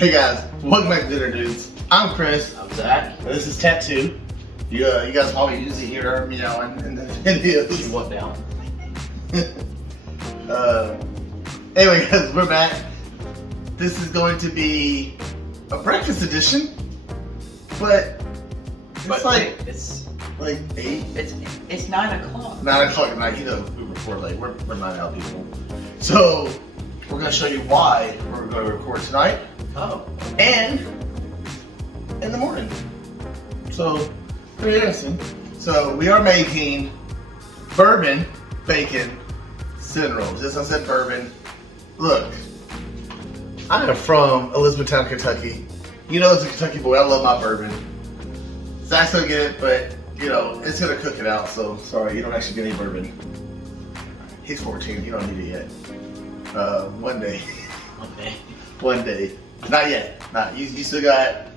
Hey guys, welcome back to Dinner Dudes. I'm Chris. I'm Zach. And this is Tattoo. You guys probably usually hear me meowing in the videos. You what now? Anyway guys, we're back. This is going to be a breakfast edition, but it's like 8. It's 9 o'clock. 9 o'clock at night. You know, we record late. We're night out people. So we're going to show you why we're going to record tonight. Oh. And in the morning. So pretty interesting. So we are making bourbon bacon cinnamon rolls. Yes, I said bourbon. Look, I am from Elizabethtown, Kentucky. You know, as a Kentucky boy, I love my bourbon. Zach's gonna get it, but you know, it's gonna cook it out. So sorry, you don't actually get any bourbon. He's 14. You don't need it yet. One day. Okay. One day. Not yet. Not you still got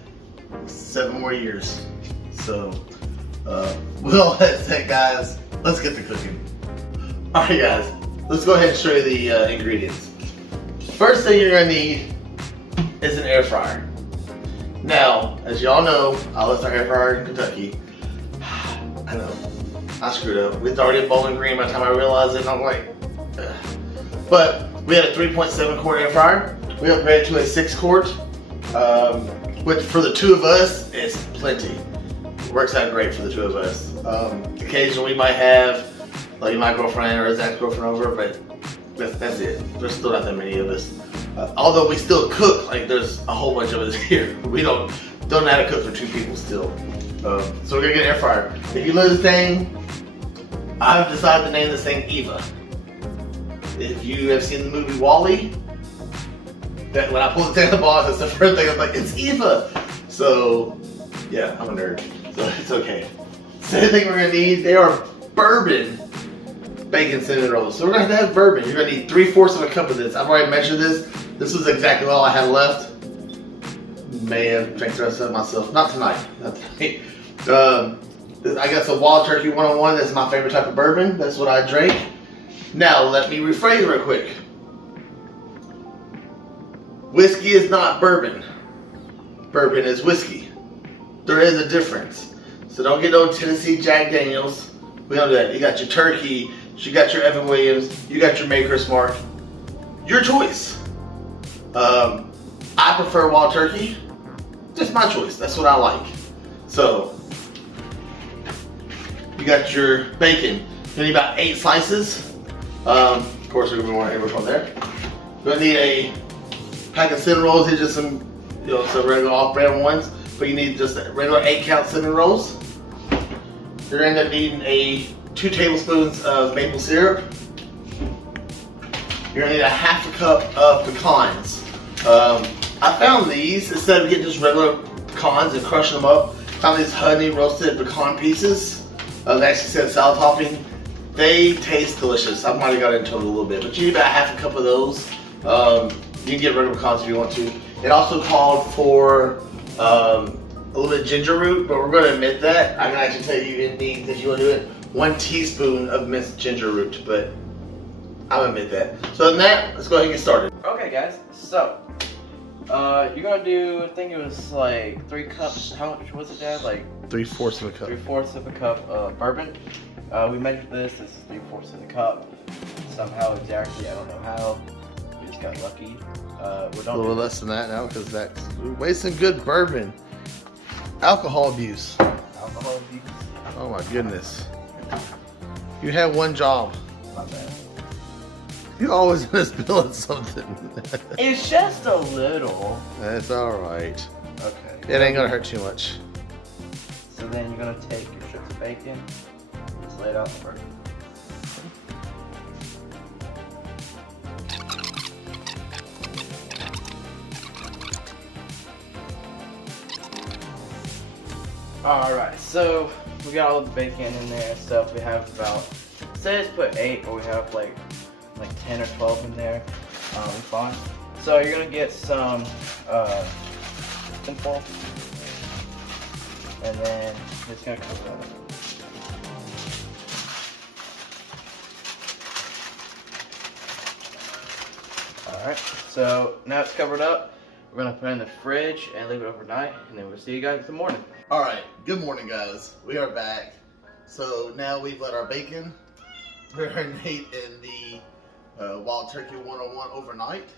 7 more years. So with all that said, guys, let's get to cooking. Alright guys, let's go ahead and show you the ingredients. First thing you're gonna need is an air fryer. Now, as y'all know, I left our air fryer in Kentucky. I know, I screwed up. It's already a Bowling Green by the time I realized it, and I'm like, ugh. But we had a 3.7 quart air fryer. We upgraded to a 6 quart, which for the two of us is plenty. It works out great for the two of us. Occasionally we might have like my girlfriend or Zach's girlfriend over, but that's it. There's still not that many of us. Although we still cook, like there's a whole bunch of us here. We don't know how to cook for 2 people still. So we're gonna get an air fryer. If you love this thing, I've decided to name this thing Eva. If you have seen the movie WALL-E, that when I pull the thing out of the box, that's the first thing I'm like, it's Eva. So yeah, I'm a nerd, so it's okay. Second thing we're gonna need, they are bourbon bacon cinnamon rolls. So we're gonna have bourbon. You're gonna need 3/4 of a cup of this. I've already measured this. This was exactly all I had left. May have drank the rest of it myself. Not tonight. Not tonight. I guess a Wild Turkey 101. That's my favorite type of bourbon. That's what I drink. Now let me rephrase real quick. Whiskey is not bourbon. Bourbon is whiskey. There is a difference. So don't get no Tennessee Jack Daniels. We don't do that. You got your turkey, you got your Evan Williams, you got your Maker's Mark. Your choice. I prefer Wild Turkey. Just my choice. That's what I like. So you got your bacon. You need about 8 slices. Of course, we're gonna want every one there. You're gonna need a pack of cinnamon rolls. These are just some, some regular off-brand ones, but you need just regular 8-count cinnamon rolls. You're gonna end up needing 2 tablespoons of maple syrup. You're gonna need a 1/2 cup of pecans. I found these, instead of getting just regular pecans and crushing them up, found these honey roasted pecan pieces. They actually said salad topping. They taste delicious. I might have got into it a little bit, but you need about 1/2 cup of those. You can get regular pecans if you want to. It also called for a little bit of ginger root, but we're going to omit that. I can actually tell you need, if you want to do it, 1 teaspoon of minced ginger root, but I'll omit that. So in that, let's go ahead and get started. Okay guys, so you're gonna do, I think it was like 3 cups. How much was it, Dad? Like 3/4 of a cup. 3/4 of a cup of bourbon. We measured this. This is 3/4 of the cup. Somehow exactly, I don't know how. We just got lucky. A little less than that now because that's wasting good bourbon. Alcohol abuse. Alcohol abuse. Oh my goodness. You have one job. My bad. You're always gonna spill something. It's just a little. That's alright. Okay. It ain't gonna hurt too much. So then you're gonna take your strips of bacon, just lay it out in the bourbon. Alright, so we got all the bacon in there and stuff. We have about, say let's put 8, but we have like 10 or 12 in there. We're fine. So you're gonna get some tinfoil, and then it's gonna cover that up. Alright, so now it's covered up. We're gonna put it in the fridge and leave it overnight, and then we'll see you guys in the morning. All right, good morning, guys. We are back. So now we've let our bacon marinate in the Wild Turkey 101 overnight.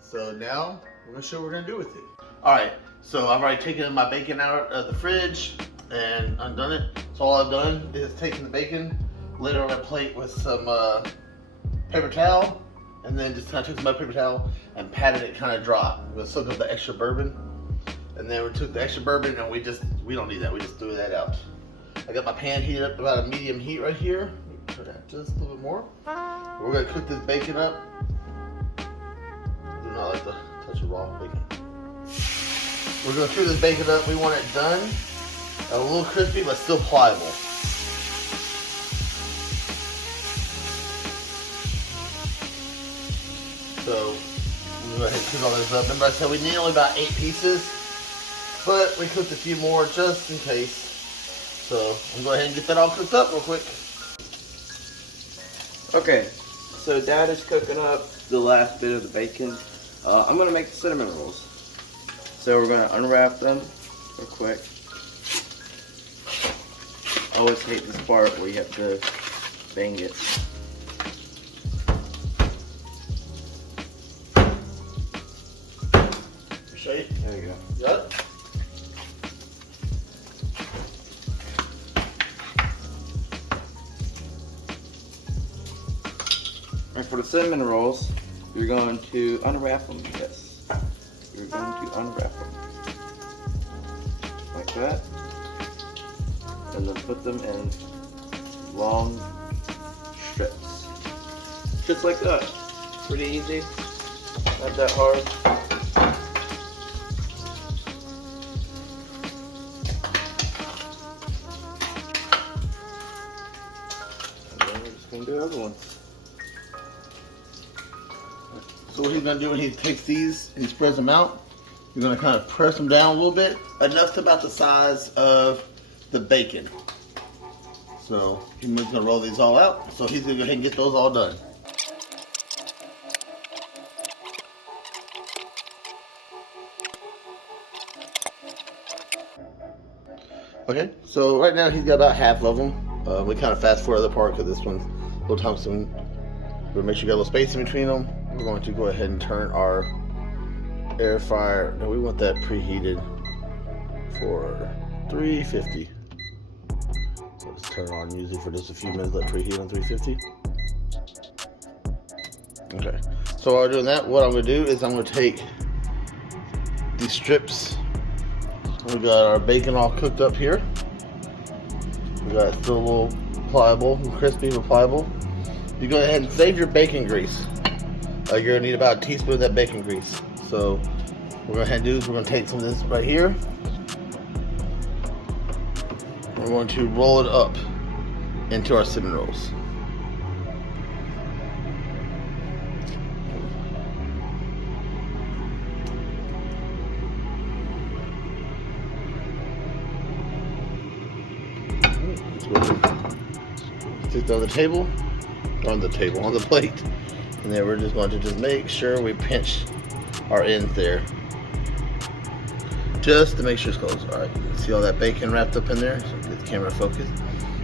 So now we're gonna show what we're gonna do with it. All right, so I've already taken my bacon out of the fridge and undone it. So all I've done is taken the bacon, laid it on a plate with some paper towel, and then just kind of took some paper towel and patted it kind of dry. We're gonna soak up the extra bourbon, and then we took the extra bourbon and we don't need that. We just threw that out. I got my pan heated up to about a medium heat right here. Turn that just a little bit more. We're gonna cook this bacon up. I do not like to touch a raw bacon. We're gonna cook this bacon up. We want it done a little crispy but still pliable. So we'll go ahead and cook all this up. Remember I said we need only about 8 pieces, but we cooked a few more just in case. So we'll go ahead and get that all cooked up real quick. Okay, so Dad is cooking up the last bit of the bacon. I'm gonna make the cinnamon rolls. So we're gonna unwrap them real quick. I always hate this part where you have to bang it. Show you. There you go. Got it? And for the cinnamon rolls, you're going to unwrap them. Yes. You're going to unwrap them. Like that. And then put them in long strips. Just like that. Pretty easy. Not that hard. And then we're just going to do other ones. So what he's gonna do when he takes these and he spreads them out, you're gonna kind of press them down a little bit, enough to about the size of the bacon. So he's gonna roll these all out. So he's gonna go ahead and get those all done. Okay, so right now he's got about half of them. We kind of fast forward the part because this one's a little time. We'll make sure you got a little space in between them. We're going to go ahead and turn our air fryer. No, we want that preheated for 350. So let's turn it on usually for just a few minutes, let preheat on 350. Okay, so while we're doing that, what I'm going to do is I'm going to take these strips. We got our bacon all cooked up here. We got it still a little pliable, crispy but pliable. You go ahead and save your bacon grease. You're going to need about a teaspoon of that bacon grease. So what we're going to ahead and do is we're going to take some of this right here. We're going to roll it up into our cinnamon rolls. Stick that on the plate. And then we're just going to just make sure we pinch our ends there. Just to make sure it's closed. Alright, see all that bacon wrapped up in there? So get the camera focused.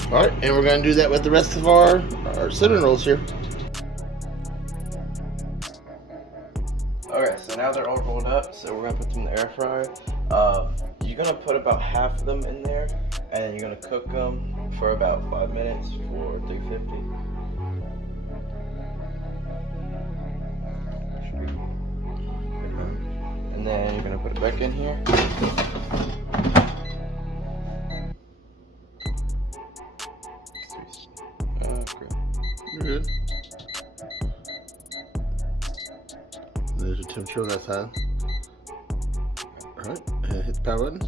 Alright, and we're going to do that with the rest of our cinnamon rolls here. Alright, so now they're all rolled up, so we're going to put them in the air fryer. You're going to put about half of them in there, and then you're going to cook them for about 5 minutes for 350. And then you're going to put it back in here. You're good. There's your temperature on that side. Alright, and hit the power button.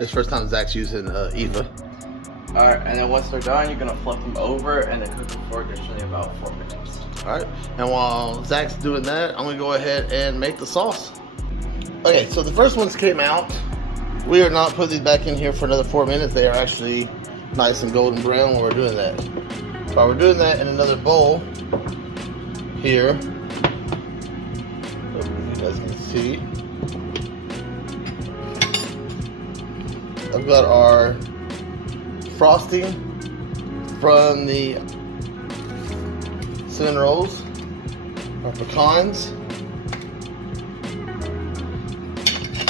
This first time Zach's using Eva. Alright, and then once they're done, you're going to flip them over and then cook them for additionally about 4 minutes. Alright, and while Zach's doing that, I'm going to go ahead and make the sauce. Okay, so the first ones came out. We are not putting these back in here for another 4 minutes. They are actually nice and golden brown when we're doing that. While we're doing that in another bowl here, you guys can see, I've got our frosting from the cinnamon rolls, our pecans,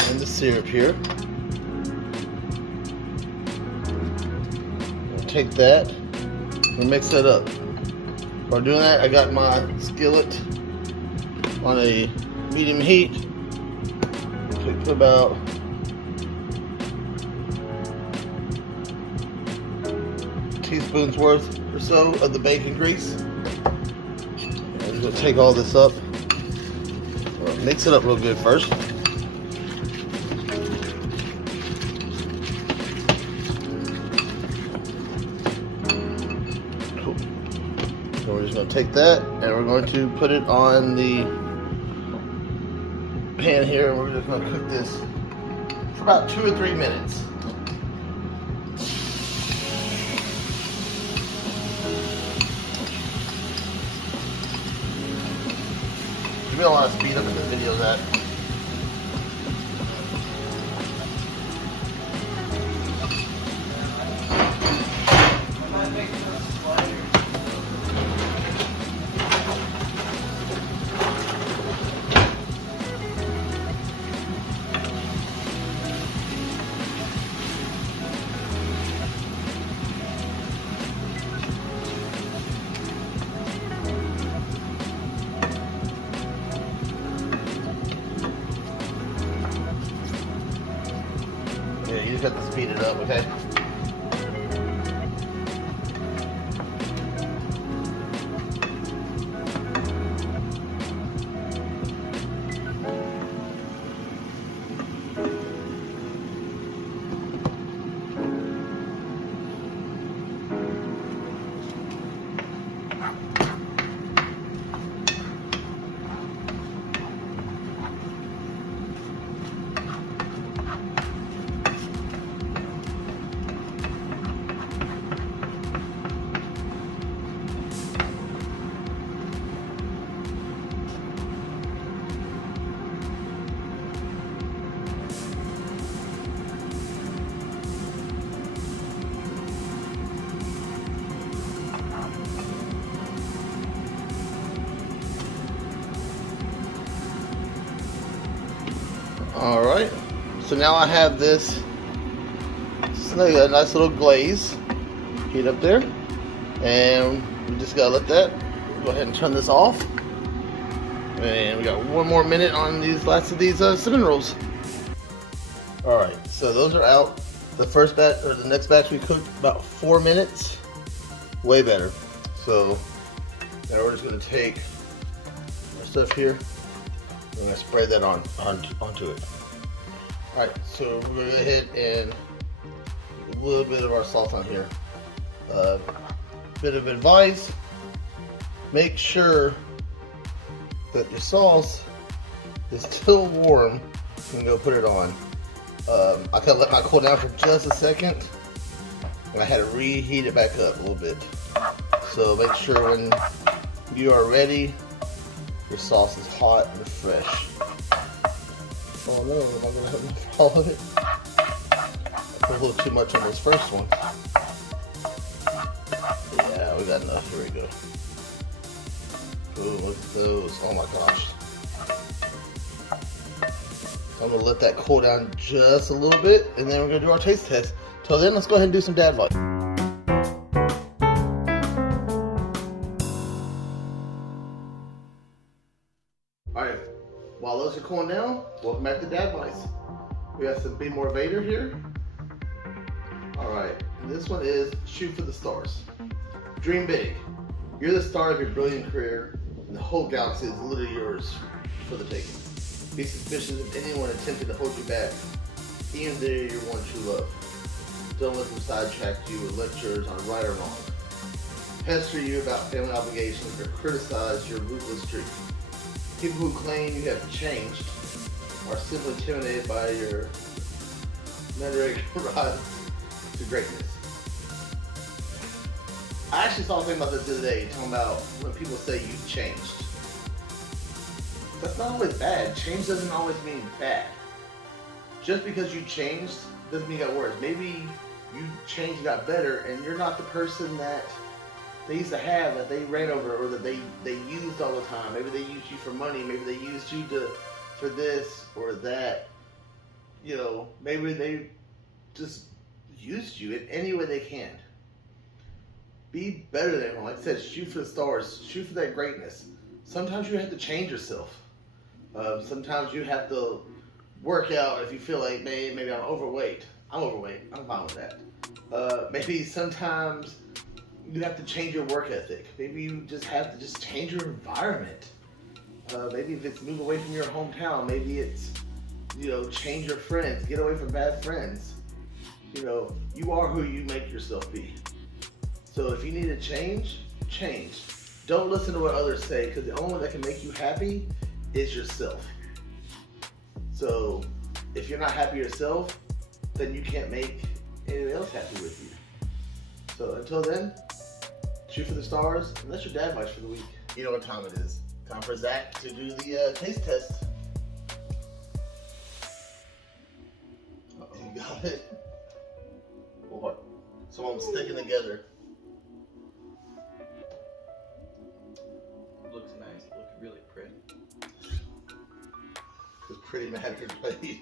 and the syrup here. We'll take that and mix that up. While doing that, I got my skillet on a medium heat. Put about teaspoons worth or so of the bacon grease. I'm going to take all this up. Mix it up real good first. Cool. So we're just going to take that and we're going to put it on the pan here, and we're just going to cook this for about 2 or 3 minutes. Give me a lot of speed up in the video that. Yeah, you just have to speed it up, okay? Alright, so now I have this. It's like a nice little glaze. Heat up there. And we just gotta let that. Go ahead and turn this off. And we got 1 more minute on these last of these cinnamon rolls. Alright, so those are out. The first batch, or the next batch we cooked about 4 minutes. Way better. So now we're just gonna take our stuff here. We're going to spread that onto it. Alright, so we're going to go ahead and put a little bit of our sauce on here. Bit of advice, make sure that your sauce is still warm when you go put it on. I kind of let mine cool down for just a second, and I had to reheat it back up a little bit. So make sure when you are ready, your sauce is hot and fresh. Oh no, am I going to have enough for all of it? I put a little too much on this first one. Yeah, we got enough. Here we go. Ooh, look at those. Oh my gosh. So I'm going to let that cool down just a little bit, and then we're going to do our taste test. Till then, let's go ahead and do some Dadvice. Alright, while those are cooling down, welcome back to Dadvice. We have some Be More Vader here. Alright, and this one is Shoot for the Stars. Dream big. You're the star of your brilliant career, and the whole galaxy is literally yours for the taking. Be suspicious of anyone attempting to hold you back, even though you're one true love. Don't let them sidetrack you with lectures on right or wrong. Pester you about family obligations or criticize your ruthless streak. People who claim you have changed are simply intimidated by your meteoric rise to greatness. I actually saw a thing about this the other day, talking about when people say you've changed. That's not always bad. Change doesn't always mean bad. just because you changed doesn't mean you got worse. Maybe you changed and got better, and you're not the person that they used to have, that they ran over, or that they used all the time. Maybe they used you for money. Maybe they used you for this or that. You know, maybe they just used you in any way they can. Be better than everyone. Like I said, shoot for the stars. Shoot for that greatness. Sometimes you have to change yourself. Sometimes you have to work out if you feel like maybe I'm overweight. I'm overweight. I'm fine with that. Maybe sometimes you have to change your work ethic. Maybe you just have to just change your environment. Maybe if it's move away from your hometown. Maybe it's, you know, change your friends. Get away from bad friends. You know, you are who you make yourself be. So if you need to change, change. Don't listen to what others say, because the only one that can make you happy is yourself. So if you're not happy yourself, then you can't make anyone else happy with you. So until then, shoot for the stars, and that's your Dadvice for the week. You know what time it is. Time for Zach to do the taste test. You got it. What? So I'm sticking together. Looks nice. Looks really pretty. It's pretty mad for playing.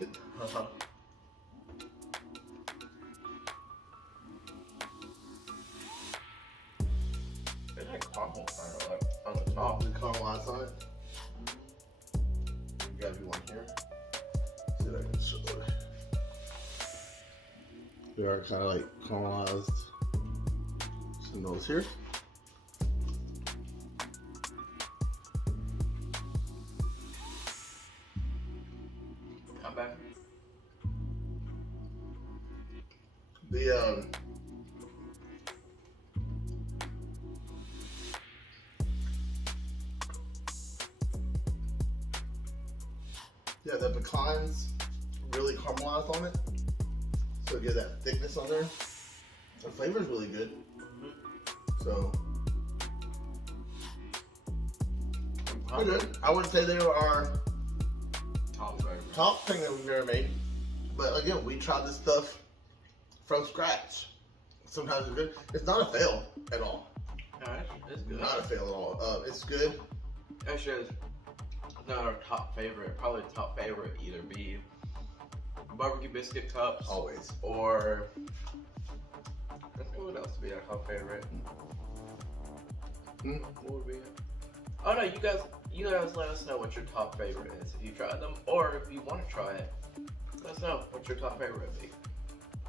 It's like caramel kind of like on the top. The caramelize on it. Grab you one here. See if I can show it. They are kind of like caramelized. Some of those here. I'm back. The pecans really caramelized on it, so get that thickness on there. The flavor is really good. So they're good. I wouldn't say they were our top thing that we've ever made, but again, we tried this stuff from scratch. Sometimes it's good. It's not a fail at all. No, it's good. Not a fail at all. It's good. Actually, it's not our top favorite. Probably top favorite either be barbecue biscuit cups. Always. Or what else would be our top favorite? What would be? Oh no, you guys let us know what your top favorite is if you tried them, or if you want to try it, let us know what your top favorite would be.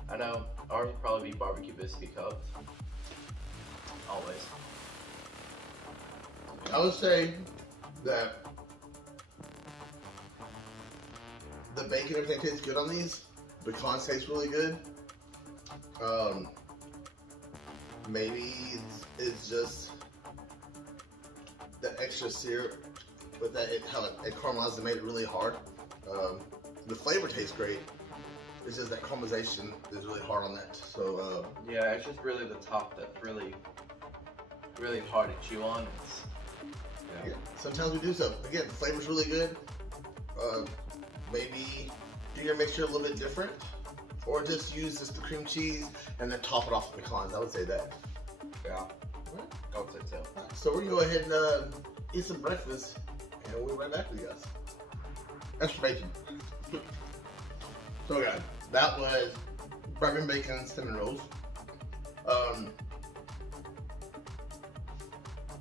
I know ours would probably be barbecue biscuit cups. Always. I would say that the bacon and everything tastes good on these. The pecans taste really good. Maybe it's just the extra syrup, but how it caramelized and made it really hard. The flavor tastes great. It's just that caramelization is really hard on that. So yeah, it's just really the top that's really hard to chew on. Yeah. Sometimes we do so. Again, the flavor's really good. Maybe do your mixture a little bit different, or just use just the cream cheese and then top it off with pecans. I would say that. Yeah. I would say so. So we're gonna go ahead and eat some breakfast, and we'll be right back with you guys. That's for bacon. So guys, that was bourbon bacon cinnamon rolls.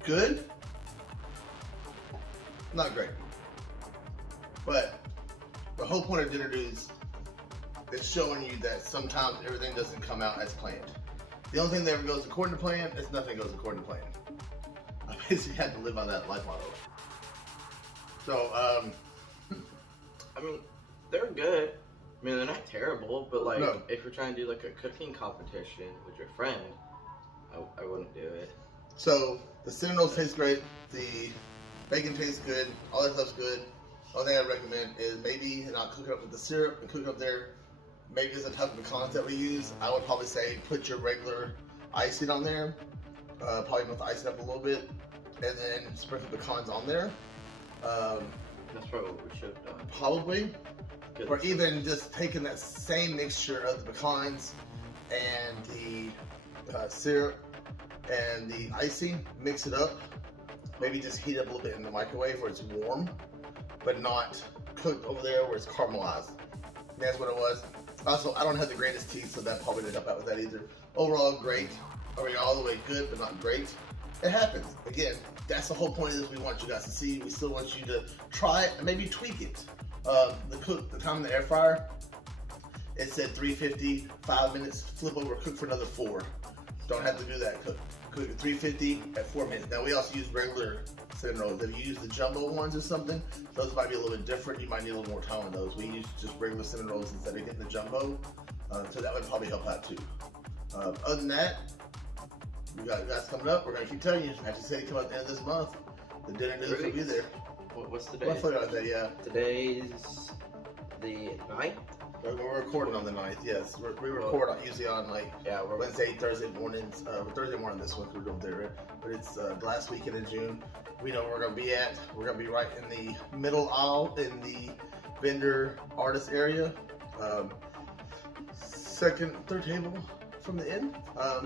Good. Not great. But the whole point of dinner dudes is showing you that sometimes everything doesn't come out as planned. The only thing that ever goes according to plan is nothing goes according to plan. I basically had to live by that life motto. So, I mean, they're good. I mean, they're not terrible, but like, No. if you're trying to do like a cooking competition with your friend, I wouldn't do it. So the cinnamon rolls taste great. The bacon tastes good. All that stuff's good. Only thing I recommend is maybe not cook it up with the syrup and cook it up there. Maybe it's the type of pecans that we use. I would probably say put your regular icing on there. Probably melt the icing up a little bit, and then sprinkle pecans on there. That's probably what we should have done. Probably. Or even just taking that same mixture of the pecans and the syrup and the icing, mix it up. Maybe just heat it up a little bit in the microwave where it's warm, but not cooked over there where it's caramelized. And that's what it was. Also, I don't have the greatest teeth, so that probably didn't help out with that either. Overall, great. I mean, all the way good, but not great. It happens. Again, that's the whole point of this. We want you guys to see. We still want you to try it and maybe tweak it. The time in the air fryer, it said 350, 5 minutes, flip over, cook for another 4. Don't have to do that. Cook at 350 at 4 minutes. Now we also use regular cinnamon rolls. If you use the jumbo ones or something, those might be a little bit different. You might need a little more time on those. We use just regular cinnamon rolls instead of getting the jumbo, so that would probably help out too. Other than that, we got guys coming up. We're gonna keep telling you. As you said, come out at the end of this month. The dinner news will be there. What's the day? What's that? Yeah. Today's the 9th. We're recording on the 9th. Yes, we record usually on like Wednesday, Thursday mornings. Thursday morning this week we're doing there, but it's the last weekend in June. We know where we're gonna be at. We're gonna be right in the middle aisle in the vendor artist area, third table from the end.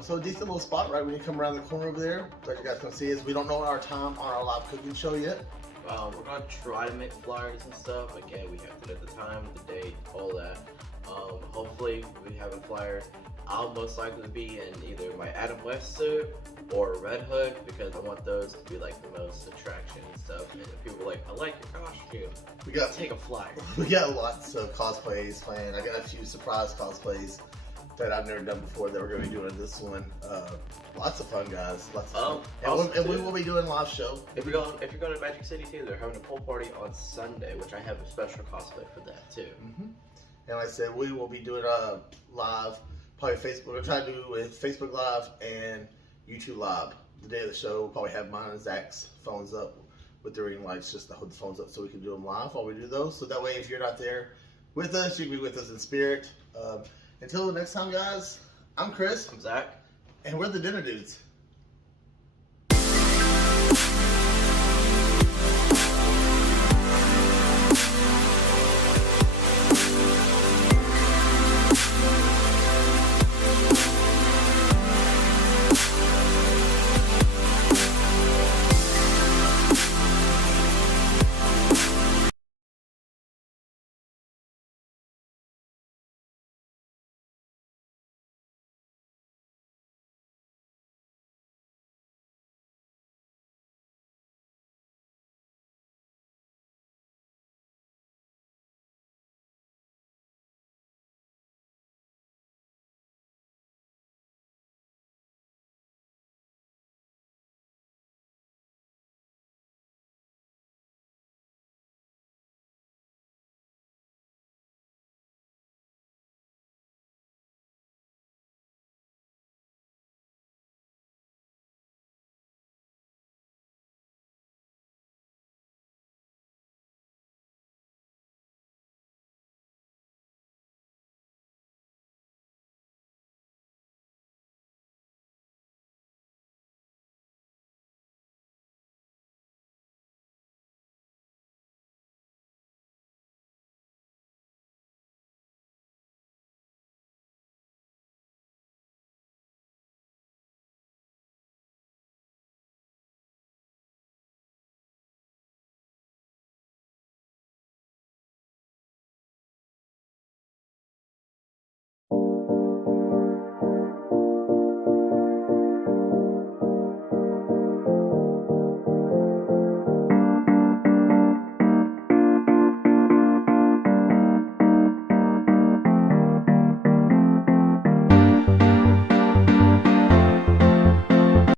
So a decent little spot right when you come around the corner over there. Like you guys can see is we don't know our time on our live cooking show yet. We're gonna try to make flyers and stuff. Again, we have to know the time, the date, all that. Hopefully we have a flyer. I'll most likely be in either my Adam West suit or Red Hood because I want those to be like the most attraction and stuff. And if people are like, I like your costume, we got take a flyer. We got lots of cosplays planned. I got a few surprise cosplays that I've never done before that we're going to be doing this one. Lots of fun, guys. Lots of fun. And we will be doing a live show. If you're going to Magic City too, they're having a pool party on Sunday, which I have a special cosplay for that too. Mm-hmm. And like I said, we will be doing a live, probably Facebook. We're trying to do with Facebook Live and YouTube Live. The day of the show, we'll probably have mine and Zach's phones up with the ring lights, just to hold the phones up so we can do them live while we do those. So that way, if you're not there with us, you can be with us in spirit. Until the next time, guys, I'm Chris. I'm Zach. And we're the Dinner Dudes.